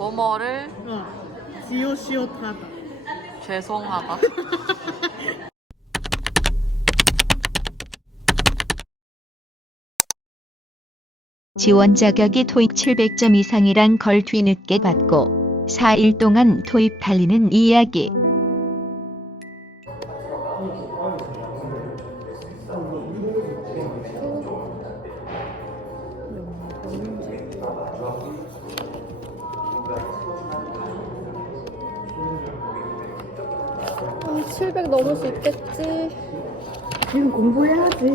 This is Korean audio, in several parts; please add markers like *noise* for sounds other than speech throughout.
뭐뭐를 어. 시오시오타다. 죄송하다. *laughs* 지원 자격이 토익 700점 이상이란 걸 뒤늦게 받고 4일 동안 토익 팔리는 이야기. 700 넘을 수 있겠지. 지금 공부해야지.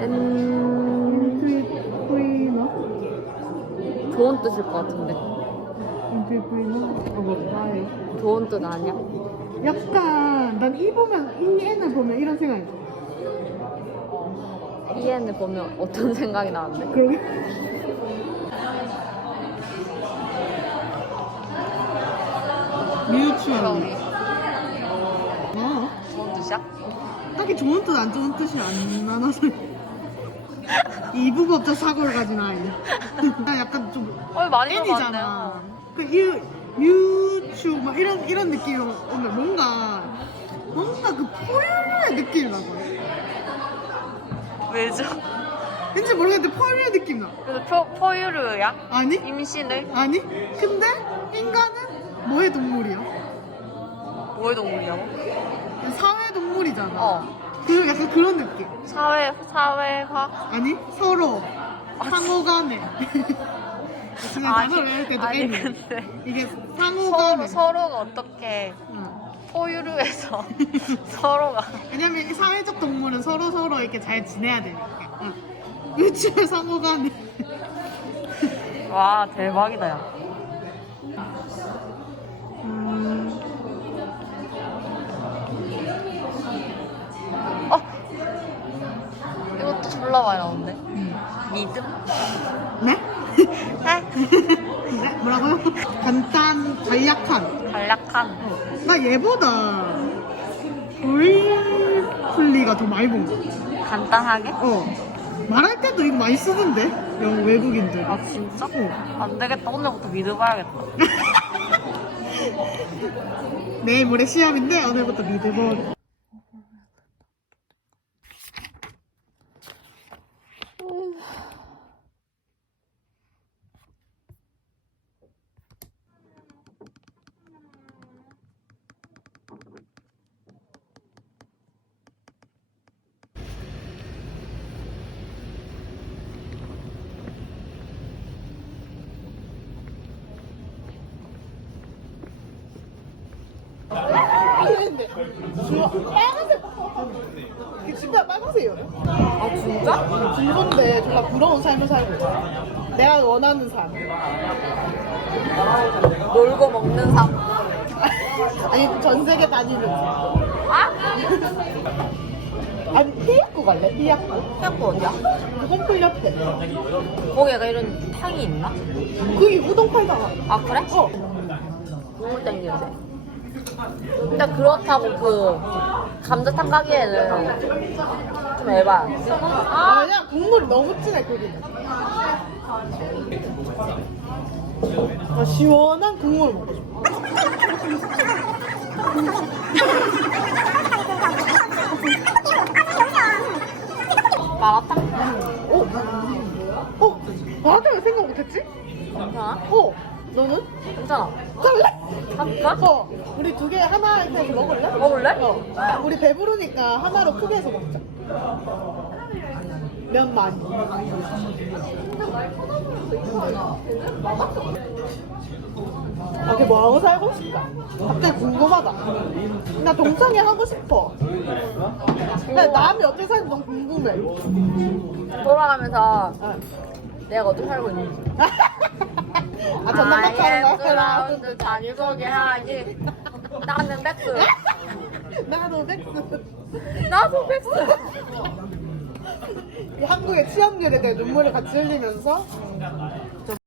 음, 인피프리너? 좋은 뜻일 것 같은데. 인피프리너? 어, 뭘까요? 좋은 뜻 아니야? 약간 난 이 보면 이 애는 보면 이런 생각이 들어. 이 애를 보면 어떤 생각이 나는데? 그러게. 뮤추얼. 어? 좋은 뜻이야? 딱히 좋은 뜻 안 좋은 뜻이 안 나눠서 이부법적 사고를 가진 아이. *laughs* 나 약간 좀 어, 많이 N이잖아. 들어봤네요. 그 유, 뮤추 막 이런 이런 느낌이 오면 뭔가 뭔가 그 포유류의 느낌이 나고. 왜죠? 왠지 모르겠는데 포유류의 느낌 나. 그래서 포, 포유류야? 아니? 임신을? 아니? 근데 인간은 뭐의 동물이야? 뭐의 동물이냐고? 사회 동물이잖아. 어. 그 약간 그런 느낌. 사회, 사회화? 아니 서로 아, 상호간에. *laughs* 그냥 단어를 외울 때도 아니. 근데 이게 서로, 상호간에. 서로가 어떻게 응. 포유류에서 *laughs* 서로가 왜냐면 이 사회적 동물은 서로 서로 이렇게 잘 지내야 되니까. 응. 유치원 상호간에. 와 대박이다 야 뭐라고요? 간단, 간략한. 간략한 나 얘보다 보이플리가 더 많이 본 거. 간단하게? 어. 말할 때도 이거 많이 쓰던데? 영 외국인들. 아 진짜? 어. 안 되겠다 오늘부터 믿어봐야겠다 *laughs* 내일 모레 시험인데 오늘부터 믿어 보. 빨간색 이게 진짜 빨간색이에요. 아, 진짜? 진건데 정말 부러운 삶을 살고 있어. 내가 원하는 삶. 놀고 먹는 삶. *laughs* 아니 전 세계 다니는 삶. 아? *laughs* 아니 피약구 갈래? 피약구. 생각 어디야? 그 홈플 옆에. 거기 약간 이런 탕이 있나? 거기 우동 팔잖아. 아, 그래? 어. 너무 땡기는데. 근데 그렇다고 그 감자탕 가게에는 좀 에바야. 아, 아니야 국물이 너무 진해 거기는. 아, 시원한 국물 먹고 싶어. 마라탕? 어? 어? 나한테 생각 못했지? 어? 너는? 괜찮아. 갈래? 갈까? 어. 우리 두 개 하나 해서 먹을래? 먹을래? 어. 우리 배부르니까 하나로 크게 해서 먹자. 면 많이. 아, 걔 뭐하고 살고 싶다. 갑자기 궁금하다. 나 동성애 하고 싶어. 근데 남이 어떻게 사는지 너무 궁금해. 돌아가면서 어. 내가 어떻게 살고 있는지. *laughs* 아, 전남같이 하는 거야? 그라운드 단일소개 하지. 나는 백스. *laughs* 나도 백스. 나도 백스. *laughs* 이 한국의 취업률에 대해 눈물을 같이 흘리면서 좀